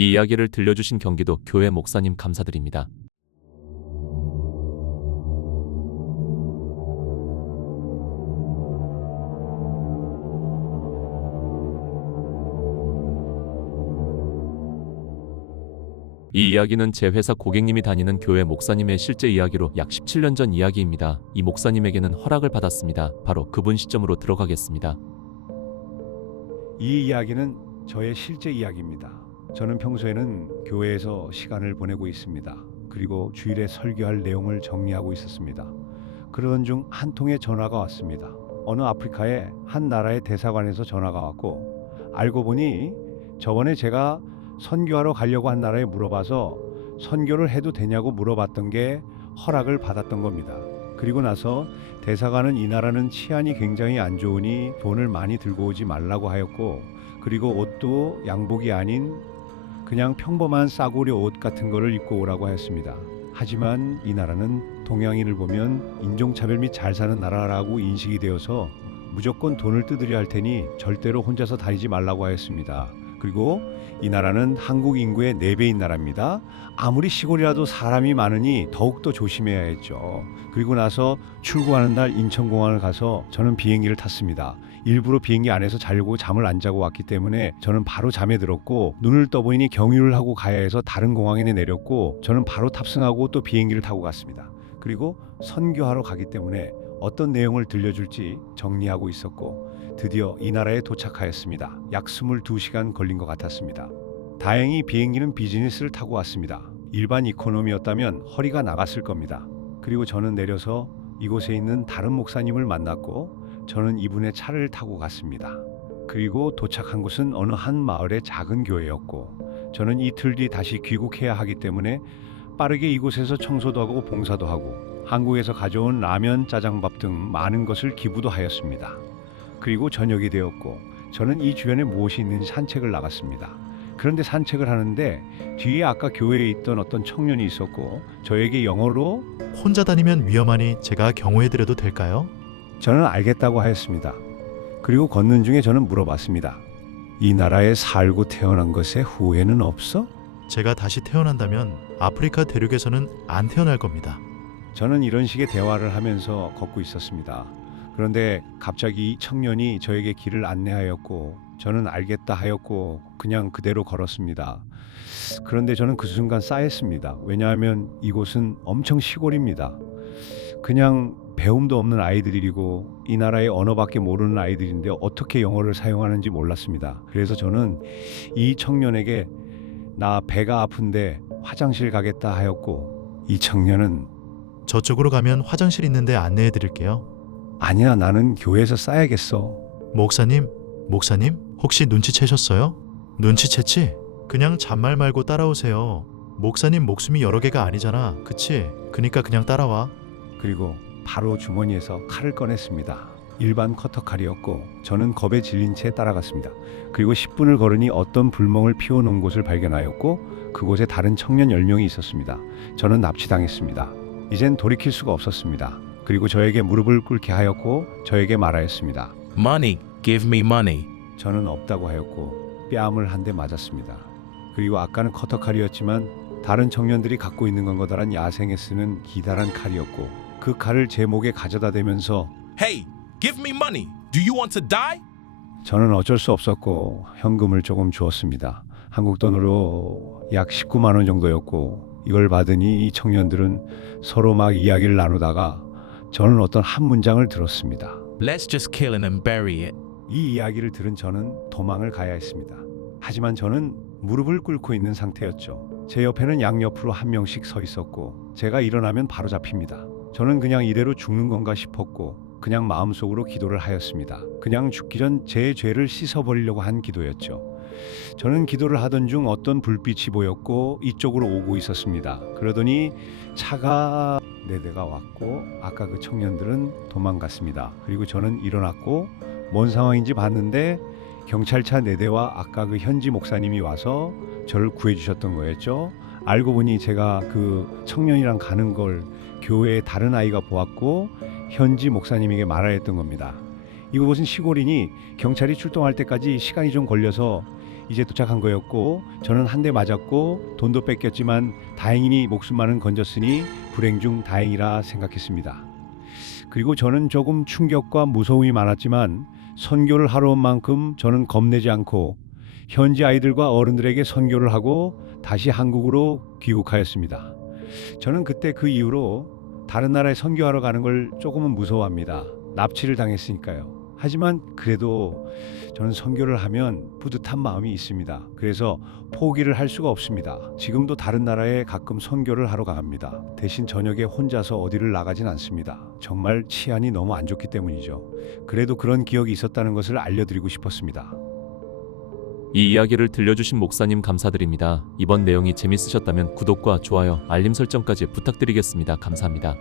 이 이야기를 들려주신 경기도 교회 목사님 감사드립니다. 이 이야기는 제 회사 고객님이 다니는 교회 목사님의 실제 이야기로 약 17년 전 이야기입니다. 이 목사님에게는 허락을 받았습니다. 바로 그분 시점으로 들어가겠습니다. 이 이야기는 저의 실제 이야기입니다. 저는 평소에는 교회에서 시간을 보내고 있습니다. 그리고 주일에 설교할 내용을 정리하고 있었습니다. 그러던 중 한 통의 전화가 왔습니다. 어느 아프리카의 한 나라의 대사관에서 전화가 왔고, 알고 보니 저번에 제가 선교하러 가려고 한 나라에 물어봐서 선교를 해도 되냐고 물어봤던 게 허락을 받았던 겁니다. 그리고 나서 대사관은 이 나라는 치안이 굉장히 안 좋으니 돈을 많이 들고 오지 말라고 하였고, 그리고 옷도 양복이 아닌 그냥 평범한 싸구려 옷 같은 거를 입고 오라고 하였습니다. 하지만 이 나라는 동양인을 보면 인종차별 및 잘 사는 나라라고 인식이 되어서 무조건 돈을 뜯으려 할 테니 절대로 혼자서 다니지 말라고 하였습니다. 그리고 이 나라는 한국 인구의 4배인 나라입니다. 아무리 시골이라도 사람이 많으니 더욱더 조심해야 했죠. 그리고 나서 출국하는 날 인천공항을 가서 저는 비행기를 탔습니다. 일부러 비행기 안에서 자려고 잠을 안 자고 왔기 때문에 저는 바로 잠에 들었고, 눈을 떠보니 경유를 하고 가야 해서 다른 공항에 내렸고, 저는 바로 탑승하고 또 비행기를 타고 갔습니다. 그리고 선교하러 가기 때문에 어떤 내용을 들려줄지 정리하고 있었고, 드디어 이 나라에 도착하였습니다. 약 22시간 걸린 것 같았습니다. 다행히 비행기는 비즈니스를 타고 왔습니다. 일반 이코노미였다면 허리가 나갔을 겁니다. 그리고 저는 내려서 이곳에 있는 다른 목사님을 만났고, 저는 이분의 차를 타고 갔습니다. 그리고 도착한 곳은 어느 한 마을의 작은 교회였고, 저는 이틀 뒤 다시 귀국해야 하기 때문에 빠르게 이곳에서 청소도 하고 봉사도 하고, 한국에서 가져온 라면, 짜장밥 등 많은 것을 기부도 하였습니다. 그리고 저녁이 되었고, 저는 이 주변에 무엇이 있는지 산책을 나갔습니다. 그런데 산책을 하는데 뒤에 아까 교회에 있던 어떤 청년이 있었고, 저에게 영어로 혼자 다니면 위험하니 제가 경호해드려도 될까요? 저는 알겠다고 하였습니다. 그리고 걷는 중에 저는 물어봤습니다. 이 나라에 살고 태어난 것에 후회는 없어? 제가 다시 태어난다면 아프리카 대륙에서는 안 태어날 겁니다. 저는 이런 식의 대화를 하면서 걷고 있었습니다. 그런데 갑자기 이 청년이 저에게 길을 안내하였고, 저는 알겠다 하였고 그냥 그대로 걸었습니다. 그런데 저는 그 순간 싸했습니다. 왜냐하면 이곳은 엄청 시골입니다. 그냥 배움도 없는 아이들이고 이 나라의 언어밖에 모르는 아이들인데 어떻게 영어를 사용하는지 몰랐습니다. 그래서 저는 이 청년에게 나 배가 아픈데 화장실 가겠다 하였고, 이 청년은 저쪽으로 가면 화장실 있는데 안내해 드릴게요. 아니야, 나는 교회에서 싸야겠어. 목사님 혹시 눈치채셨어요? 눈치챘지? 그냥 잔말 말고 따라오세요. 목사님 목숨이 여러 개가 아니잖아, 그치? 그니까 그냥 따라와. 그리고 바로 주머니에서 칼을 꺼냈습니다. 일반 커터칼이었고, 저는 겁에 질린 채 따라갔습니다. 그리고 10분을 걸으니 어떤 불멍을 피워놓은 곳을 발견하였고, 그곳에 다른 청년 10명이 있었습니다. 저는 납치당했습니다. 이젠 돌이킬 수가 없었습니다. 그리고 저에게 무릎을 꿇게 하였고, 저에게 말하였습니다. Money, give me money. 저는 없다고 하였고, 뺨을 한 대 맞았습니다. 그리고 아까는 커터칼이었지만 다른 청년들이 갖고 있는 건 거다란 야생에 쓰는 기다란 칼이었고, 그 칼을 제 목에 가져다 대면서 Hey, give me money. Do you want to die? 저는 어쩔 수 없었고 현금을 조금 주었습니다. 한국 돈으로 약 19만 원 정도였고, 이걸 받으니 이 청년들은 서로 막 이야기를 나누다가 저는 어떤 한 문장을 들었습니다. Let's just kill it and bury it. 이 이야기를 들은 저는 도망을 가야 했습니다. 하지만 저는 무릎을 꿇고 있는 상태였죠. 제 옆에는 양옆으로 한 명씩 서 있었고, 제가 일어나면 바로 잡힙니다. 저는 그냥 이대로 죽는 건가 싶었고, 그냥 마음속으로 기도를 하였습니다. 그냥 죽기 전 제 죄를 씻어버리려고 한 기도였죠. 저는 기도를 하던 중 어떤 불빛이 보였고 이쪽으로 오고 있었습니다. 그러더니 차가 4대가 왔고, 아까 그 청년들은 도망갔습니다. 그리고 저는 일어났고 뭔 상황인지 봤는데 경찰차 4대와 아까 그 현지 목사님이 와서 저를 구해주셨던 거였죠. 알고 보니 제가 그 청년이랑 가는 걸 교회의 다른 아이가 보았고 현지 목사님에게 말하였던 겁니다. 이곳은 시골이니 경찰이 출동할 때까지 시간이 좀 걸려서 이제 도착한 거였고 저는 한 대 맞았고 돈도 뺏겼지만 다행히 목숨만은 건졌으니 불행 중 다행이라 생각했습니다. 그리고 저는 조금 충격과 무서움이 많았지만 선교를 하러 온 만큼 저는 겁내지 않고 현지 아이들과 어른들에게 선교를 하고 다시 한국으로 귀국하였습니다. 저는 그때 그 이후로 다른 나라에 선교하러 가는 걸 조금은 무서워합니다. 납치를 당했으니까요. 하지만 그래도 저는 선교를 하면 뿌듯한 마음이 있습니다. 그래서 포기를 할 수가 없습니다. 지금도 다른 나라에 가끔 선교를 하러 갑니다. 대신 저녁에 혼자서 어디를 나가진 않습니다. 정말 치안이 너무 안 좋기 때문이죠. 그래도 그런 기억이 있었다는 것을 알려드리고 싶었습니다. 이 이야기를 들려주신 목사님 감사드립니다. 이번 내용이 재밌으셨다면 구독과 좋아요, 알림 설정까지 부탁드리겠습니다. 감사합니다.